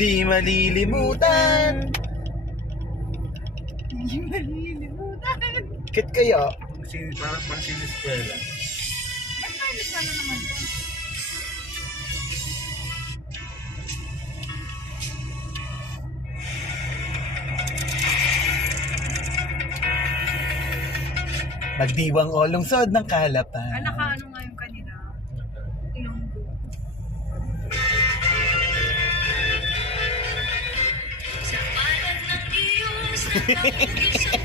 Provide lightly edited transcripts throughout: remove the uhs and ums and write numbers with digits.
Di malilimutan. Hindi malilimutan. Kit kaya? Parang pang siniskwela. Ba't tayo sana naman to? Magdiwang o lungsod ng Kalapan. Nakaano nga yung kanina? Ilonggo.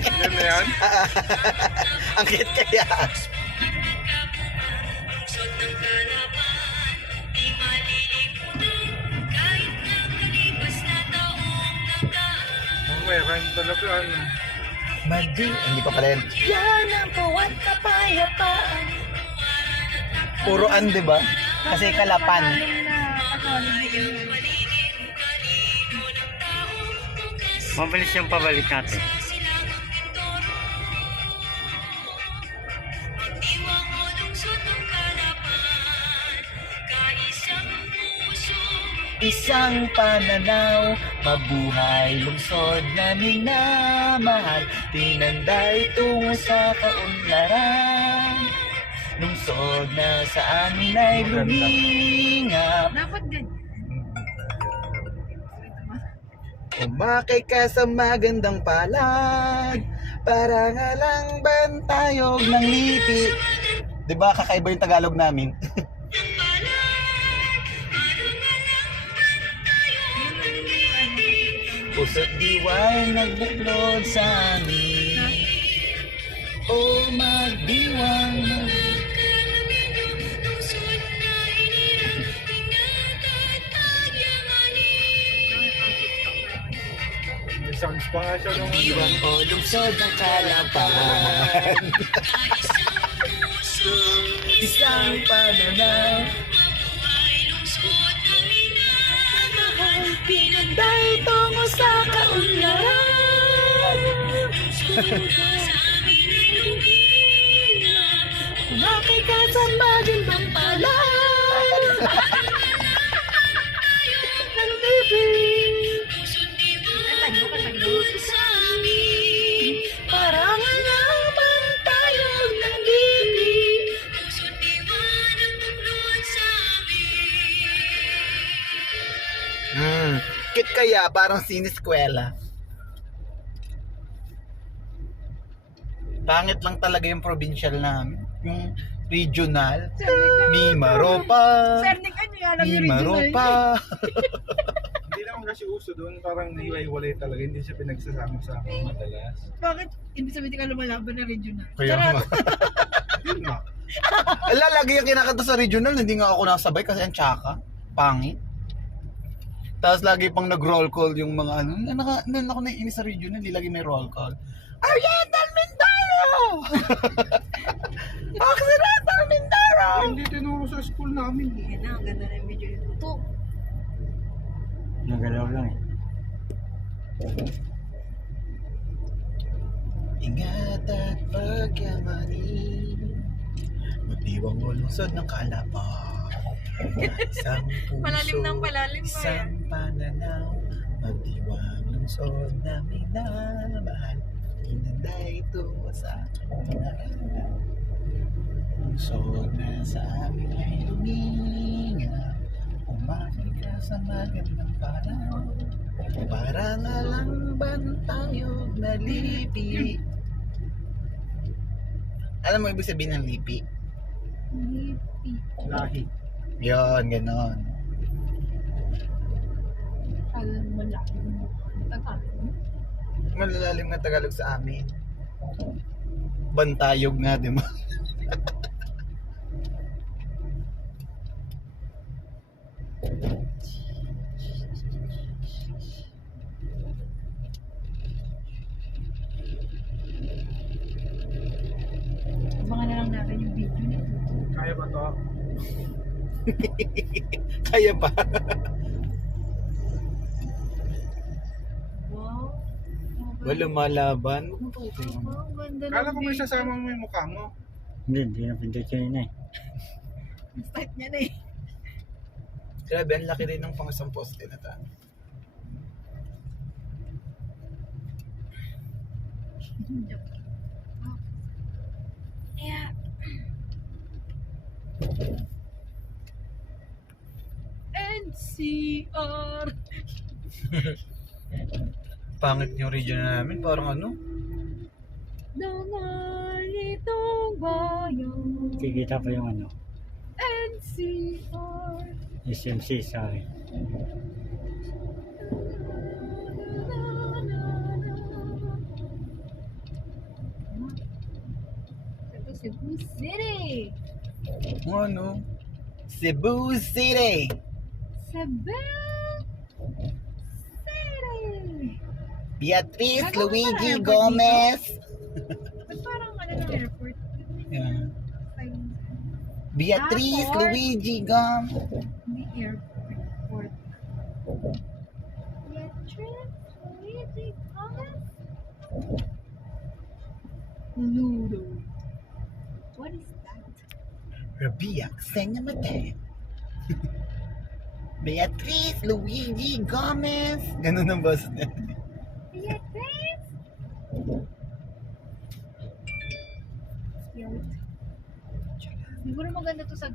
Yan na yan? Ang kit kaya? Meron talaga ano. Hindi pa pala yan. Yan ang buwan kapayapaan. Puro an, di ba? Kasi Kalapan. Malalim na Tagalog yun. Mabilis yung pabalik natin. Isang pananaw, mabuhay lungsod naming namahal. Tinanday tungo sa kaunlaran. Lungsod na sa amin ay lumingap. Dapat ganyan. Umakay ka sa magandang palad. Para nga lang bantayog ng lipi. Diba kakaiba yung Tagalog namin? Puso't diwa'y nagbuklod sa amin. O magdiwang na. May sounds pa nga siya nung ano. Diwang o lungsod ng Kalapan. Isang pananaw. Pinagday tungo sa kaunlaran. Umakay ka sa magandang palad. Ng bibig. Parang alaman tayo ng bibig. Kit kaya parang siniskwela. Pangit lang talaga yung provincial namin. Yung regional. Ni Maropa. Sernik ano yan? Ni Maropa. Hindi naman kasi uso doon. Parang hiwalay talaga. Hindi siya pinagsasama-sama madalas. Bakit? Ibig sabihin ka lumalaban na regional. Kaya nga. Yun nga. Ala, lagi yung kinakanta sa regional. Hindi nga ako nasabay kasi ang tsaka. Pangit. Tapos lagi pang nag-roll call yung mga ano. Nan ako naiinis sa regional. Hindi lagi may roll call. Oriental Mindoro! Occidental Mindoro! Hindi tinuro sa school namin. Yan na, ang ganda na yung video nito. Ito. Nagalaw lang eh. Ingat at pagyamanin. Magdiwang o lungsod ng Kalapan. Isang puso, Palalim ng palalim pa isang pananaw. Magdiwang lungsod na minamahal. Inanday tungo sa kaunlaran. Lungsod na sa amin ay lumingap. Umakay ka sa magandang panahon. Para nga lang bantayog na lipi. Alam mo ibig sabihin ng lipi? Lipi. Lahi. Yon, ganon. Alam mo lang. Tagalog. Malalalim na Tagalog sa amin. Bantayog nga, di ba? Abangan na lang natin yung video nito. Kaya ba to? Kaya pa. Wow. Wala malaban. Wow, ganda ng Kala ko may video. sasama mo yung mukha mo. Hindi na pindot yun na eh. Start niya na eh. Grabe, ang laki rin ng pang isang poste na ta. Yeah. NCR. Pangit yung regional namin, parang ano? Nangalitong bayan. Kikita pa yung ano, NCR. SMC sa akin. Ito Cebu City. Ano? Cebu City! Cebu City. Beatriz Gagawa Luigi ka na airport Gomez! Ba't parang ano ng airport? Yeah. Beatriz Airport? Luigi Gomez! Hindi airport. Beatriz Luigi Gomez? Ludo. What is that? Rabia Ksenia Mateo. Beatriz Luigi Gomez! Ganun ang boss niya. Beatriz? Cute. Siguro maganda to sa